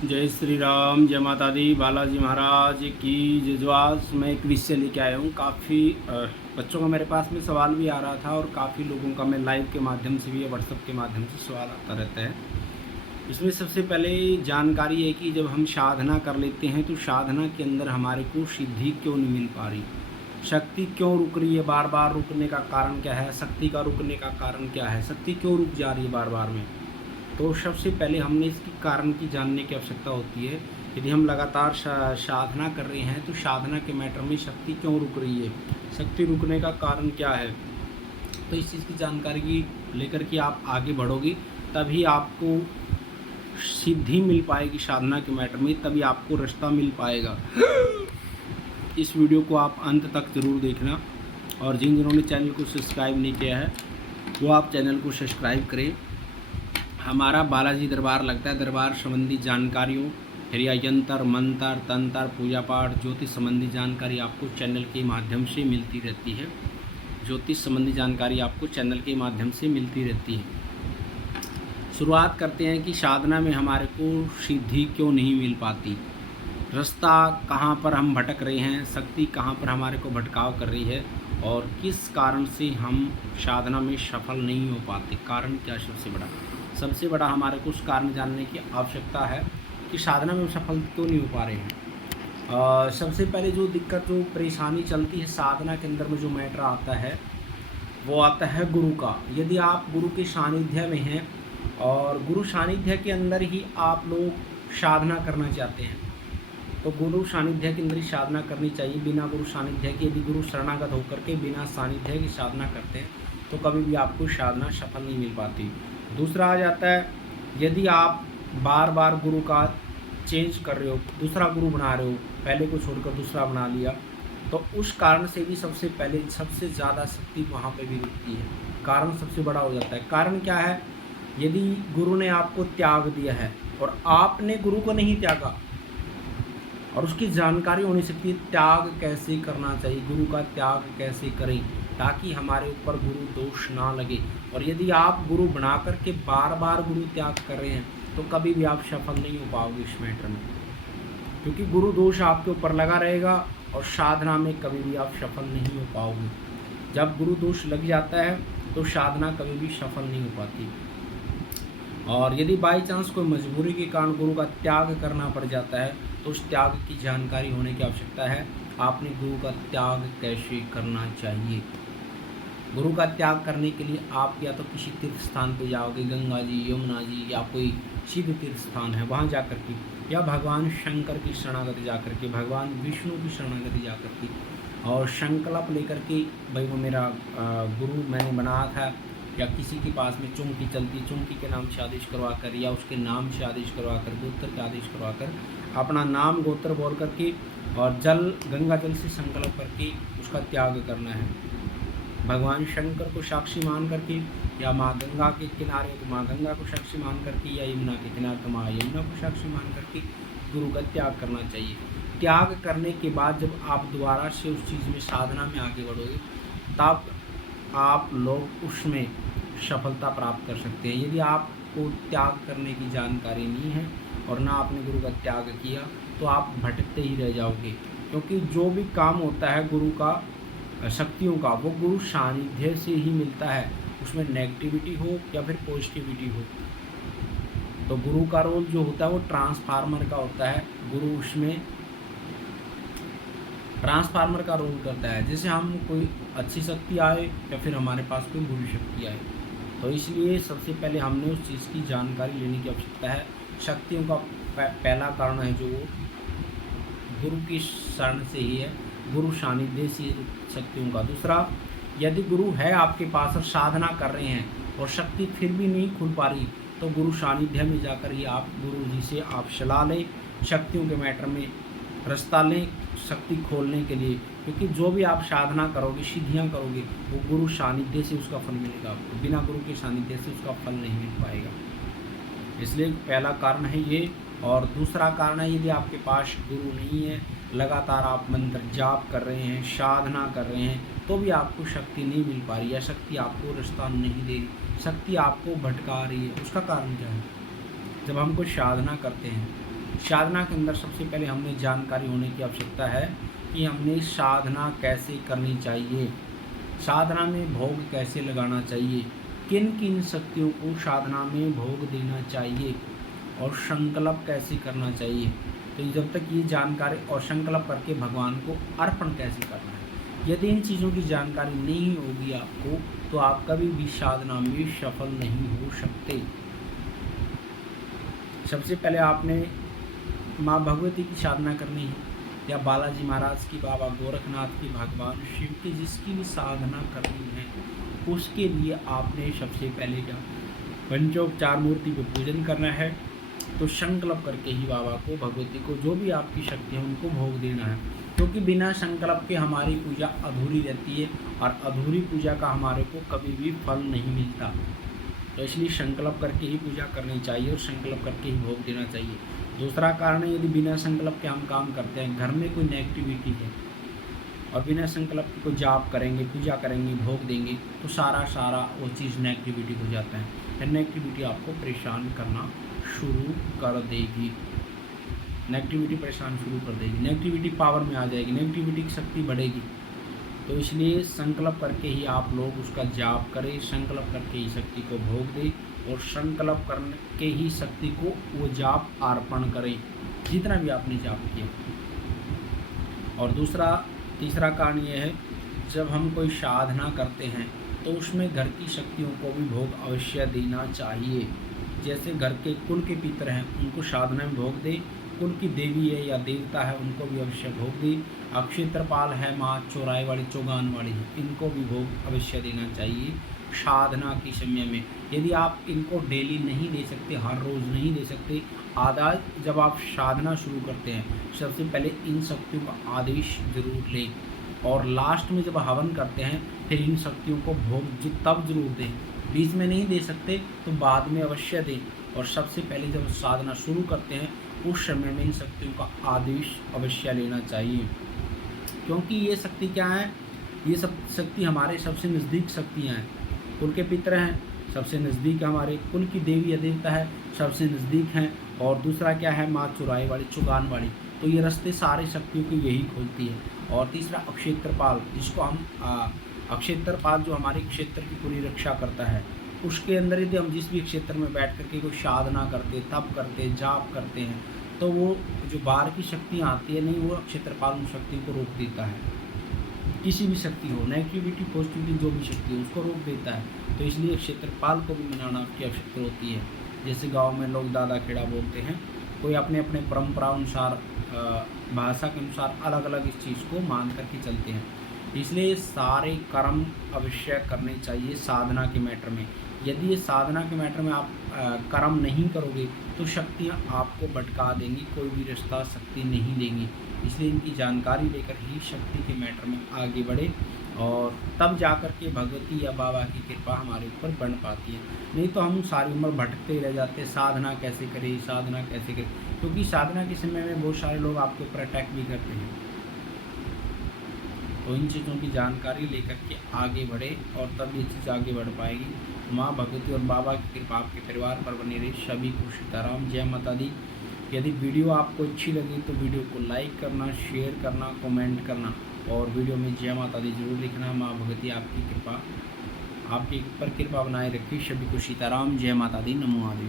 जय श्री राम, जय माता दी, बालाजी महाराज की जय। जो आज मैं एक विषय लेके आया हूँ, काफ़ी बच्चों का मेरे पास में सवाल भी आ रहा था और काफ़ी लोगों का मैं लाइव के माध्यम से भी या व्हाट्सएप के माध्यम से सवाल आता रहता है। इसमें सबसे पहले जानकारी है कि जब हम साधना कर लेते हैं तो साधना के अंदर हमारे को सिद्धि क्यों नहीं मिल पा रही, शक्ति क्यों रुक रही है, बार बार रुकने का कारण क्या है, शक्ति का रुकने का कारण क्या है, शक्ति क्यों रुक जा रही है बार बार में। तो सबसे पहले हमने इसकी कारण की जानने की आवश्यकता होती है। यदि हम लगातार साधना कर रहे हैं तो साधना के मैटर में शक्ति क्यों रुक रही है, शक्ति रुकने का कारण क्या है। तो इस चीज़ की जानकारी की लेकर के आप आगे बढ़ोगी तभी आपको सिद्धि मिल पाएगी साधना के मैटर में, तभी आपको रास्ता मिल पाएगा। इस वीडियो को आप अंत तक ज़रूर देखना और जिन्होंने चैनल को सब्सक्राइब नहीं किया है वो आप चैनल को सब्सक्राइब करें। हमारा बालाजी दरबार लगता है, दरबार संबंधी जानकारियों फिर या यंत्र मंत्र तंत्र पूजा पाठ ज्योतिष संबंधी जानकारी आपको चैनल के माध्यम से मिलती रहती है। ज्योतिष संबंधी जानकारी आपको चैनल के माध्यम से मिलती रहती है। शुरुआत करते हैं कि साधना में हमारे को सिद्धि क्यों नहीं मिल पाती, रास्ता कहाँ पर हम भटक रहे हैं, शक्ति कहाँ पर हमारे को भटकाव कर रही है और किस कारण से हम साधना में सफल नहीं हो पाते। कारण क्या सबसे बड़ा हमारे को उस कारण जानने की आवश्यकता है कि साधना में सफल क्यों नहीं हो पा रहे हैं। सबसे पहले जो दिक्कत जो परेशानी चलती है साधना के अंदर में जो मैटर आता है वो आता है गुरु का। यदि आप गुरु के सानिध्य में हैं और गुरु सानिध्य के अंदर ही आप लोग साधना करना चाहते हैं तो गुरु सानिध्य के अंदर ही साधना करनी चाहिए। बिना गुरु सानिध्य के यदि गुरु शरणागत होकर के बिना सानिध्य की साधना करते हैं तो कभी भी आपको साधना सफल नहीं मिल पाती। दूसरा आ जाता है, यदि आप बार बार गुरु का चेंज कर रहे हो, दूसरा गुरु बना रहे हो, पहले को छोड़कर दूसरा बना लिया, तो उस कारण से भी सबसे पहले सबसे ज़्यादा शक्ति वहाँ पे भी रुकती है। कारण सबसे बड़ा हो जाता है। कारण क्या है, यदि गुरु ने आपको त्याग दिया है और आपने गुरु को नहीं त्यागा और उसकी जानकारी होनी सकती है त्याग कैसे करना चाहिए, गुरु का त्याग कैसे करें ताकि हमारे ऊपर गुरु दोष ना लगे। और यदि आप गुरु बना करके बार बार गुरु त्याग कर रहे हैं तो कभी भी आप सफल नहीं हो पाओगे इस मैटर में, क्योंकि गुरु दोष आपके ऊपर लगा रहेगा और साधना में कभी भी आप सफल नहीं हो पाओगे। जब गुरु दोष लग जाता है तो साधना कभी भी सफल नहीं हो पाती। और यदि बाई चांस कोई मजबूरी के कारण गुरु का त्याग करना पड़ जाता है तो उस त्याग की जानकारी होने की आवश्यकता है। आपने गुरु का त्याग कैसे करना चाहिए। गुरु का त्याग करने के लिए आप या तो किसी तीर्थ स्थान पर जाओगे, गंगा जी, यमुना जी या कोई सिद्ध तीर्थ स्थान है वहाँ जा कर के, या भगवान शंकर की शरणागति जा कर के, भगवान विष्णु की शरणागति जा कर के और संकल्प लेकर के भाई वो मेरा गुरु मैंने बनाया था, या किसी के पास में चुंकी चलती, चुंकी के नाम से आदेश करवा कर या उसके नाम से आदेश करवा कर, गोत्र के आदेश करवा कर अपना नाम गोत्र बोल करके और जल गंगा जल से संकल्प करके उसका त्याग करना है। भगवान शंकर को साक्षी मान करके, या माँ गंगा के किनारे तो माँ गंगा को साक्षी मान करके, या यमुना के किनारे तो माँ यमुना को साक्षी मान करके गुरु का त्याग करना चाहिए। त्याग करने के बाद जब आप दोबारा से उस चीज़ में साधना में आगे बढ़ोगे तब आप लोग उसमें सफलता प्राप्त कर सकते हैं। यदि आपको त्याग करने की जानकारी नहीं है और ना आपने गुरु का त्याग किया तो आप भटकते ही रह जाओगे, क्योंकि जो भी काम होता है गुरु का शक्तियों का वो गुरु सानिध्य से ही मिलता है। उसमें नेगेटिविटी हो या फिर पॉजिटिविटी हो, तो गुरु का रोल जो होता है वो ट्रांसफार्मर का होता है। गुरु उसमें ट्रांसफार्मर का रोल करता है, जैसे हम कोई अच्छी शक्ति आए या फिर हमारे पास कोई बुरी शक्ति आए। तो इसलिए सबसे पहले हमने उस चीज़ की जानकारी लेने की आवश्यकता है। शक्तियों का पहला कारण है जो गुरु की शरण से ही है, गुरु सानिध्य से शक्तियों का। दूसरा, यदि गुरु है आपके पास और साधना कर रहे हैं और शक्ति फिर भी नहीं खुल पा रही तो गुरु सानिध्य में जाकर ही आप गुरु जी से आप सलाह लें, शक्तियों के मैटर में रास्ता लें शक्ति खोलने के लिए, क्योंकि जो भी आप साधना करोगे, सिद्धियाँ करोगे, वो गुरु सानिध्य से उसका फल मिलेगा आपको, बिना गुरु के सानिध्य से उसका फल नहीं मिल पाएगा। इसलिए पहला कारण है ये। और दूसरा कारण है, यदि आपके पास गुरु नहीं है, लगातार आप मंत्र जाप कर रहे हैं, साधना कर रहे हैं, तो भी आपको शक्ति नहीं मिल पा रही है, शक्ति आपको रास्ता नहीं दे रही, शक्ति आपको भटका रही है। उसका कारण क्या है, जब हम कोई साधना करते हैं साधना के अंदर सबसे पहले हमने जानकारी होने की आवश्यकता है कि हमने साधना कैसे करनी चाहिए, साधना में भोग कैसे लगाना चाहिए, किन किन शक्तियों को साधना में भोग देना चाहिए और संकल्प कैसे करना चाहिए। तो जब तक ये जानकारी और संकल्प करके भगवान को अर्पण कैसे करना है, यदि इन चीज़ों की जानकारी नहीं होगी आपको तो आप कभी भी साधना में सफल नहीं हो सकते। सबसे पहले आपने माँ भगवती की साधना करनी है या बालाजी महाराज की, बाबा गोरखनाथ की, भगवान शिव की, जिसकी भी साधना करनी है उसके लिए आपने सबसे पहले क्या पंचोपचार मूर्ति को पूजन करना है। तो संकल्प करके ही बाबा को, भगवती को, जो भी आपकी शक्ति है उनको भोग देना है, क्योंकि बिना संकल्प के हमारी पूजा अधूरी रहती है और अधूरी पूजा का हमारे को कभी भी फल नहीं मिलता। तो इसलिए संकल्प करके ही पूजा करनी चाहिए और संकल्प करके ही भोग देना चाहिए। दूसरा कारण है, यदि बिना संकल्प के हम काम करते हैं, घर में कोई नेगेटिविटी है और बिना संकल्प के कोई जाप करेंगे, पूजा करेंगे, भोग देंगे तो सारा वो चीज़ नेगेटिविटी हो जाता है। फिर नेगेटिविटी आपको परेशान करना शुरू कर देगी, नेगेटिविटी परेशान शुरू कर देगी, नेगेटिविटी पावर में आ जाएगी, नेगेटिविटी की शक्ति बढ़ेगी। तो इसलिए संकल्प करके ही आप लोग उसका जाप करें, संकल्प करके ही शक्ति को भोग दें और संकल्प करके ही शक्ति को वो जाप अर्पण करें जितना भी आपने जाप किया। और तीसरा कारण ये है, जब हम कोई साधना करते हैं तो उसमें घर की शक्तियों को भी भोग अवश्य देना चाहिए। जैसे घर के कुल के पितर हैं उनको साधना में भोग दें, कुल की देवी है या देवता है उनको भी अवश्य भोग दें, अक्षेत्रपाल है, माँ चौराहे वाली, चौगान वाली है, इनको भी भोग अवश्य देना चाहिए साधना के समय में। यदि आप इनको डेली नहीं दे सकते, हर रोज़ नहीं दे सकते, आधा जब आप साधना शुरू करते हैं सबसे पहले इन शक्तियों का आदेश जरूर लें और लास्ट में जब हवन करते हैं फिर इन शक्तियों को भोग तब जरूर दें। बीच में नहीं दे सकते तो बाद में अवश्य दें। और सबसे पहले जब साधना शुरू करते हैं उस समय में इन शक्तियों का आदेश अवश्य लेना चाहिए, क्योंकि ये शक्ति क्या है, ये सब शक्ति हमारे सबसे नज़दीक शक्तियाँ हैं। कुल के पितर हैं, सबसे नज़दीक हमारे, कुल की देवी या देवता है, सबसे नज़दीक हैं। और दूसरा क्या है, माँ चौराहे वाली, चौगान वाली, तो ये रास्ते सारे शक्तियों को यही खोलती है। और तीसरा अक्षेत्रपाल, जिसको हम अक्षेत्रपाल जो हमारे क्षेत्र की पूरी रक्षा करता है, उसके अंदर यदि हम जिस भी क्षेत्र में बैठ करके कोई साधना करते, तप करते, जाप करते हैं तो वो जो बाहर की शक्तियाँ आती है नहीं, वो अक्षेत्रपाल उन शक्तियों को रोक देता है। किसी भी शक्ति हो, नेगेटिविटी पॉजिटिविटी जो भी शक्ति हो उसको रोक देता है। तो इसलिए क्षेत्रपाल को भी मनाना की आवश्यकता होती है। जैसे गांव में लोग दादा खेड़ा बोलते हैं, कोई अपने अपने परंपरा अनुसार, भाषा के अनुसार अलग अलग इस चीज़ को मान करके चलते हैं। इसलिए सारे कर्म अवश्य करने चाहिए साधना के मैटर में। यदि ये साधना के मैटर में आप कर्म नहीं करोगे तो शक्तियाँ आपको भटका देंगी, कोई भी रास्ता शक्ति नहीं देंगी। इसलिए इनकी जानकारी लेकर ही शक्ति के मैटर में आगे बढ़े और तब जा कर के भगवती या बाबा की कृपा हमारे ऊपर बन पाती है। नहीं तो हम सारी उम्र भटकते ही रह जाते, साधना कैसे करें, साधना कैसे करें, क्योंकि साधना के समय में बहुत सारे लोग आपके ऊपर अटैक भी करते हैं। तो इन चीज़ों की जानकारी लेकर के आगे बढ़े और तब ये चीज़ आगे बढ़ पाएगी। माँ भगवती और बाबा की कृपा आपके परिवार पर बनी रही। सभी को सीताराम, जय माता दी। यदि वीडियो आपको अच्छी लगी तो वीडियो को लाइक करना, शेयर करना, कमेंट करना और वीडियो में जय माता दी जरूर लिखना। माँ भगवती आपकी कृपा, आपके ऊपर कृपा बनाए रखी। सभी को सीताराम, जय माता दी, नमो आदेश।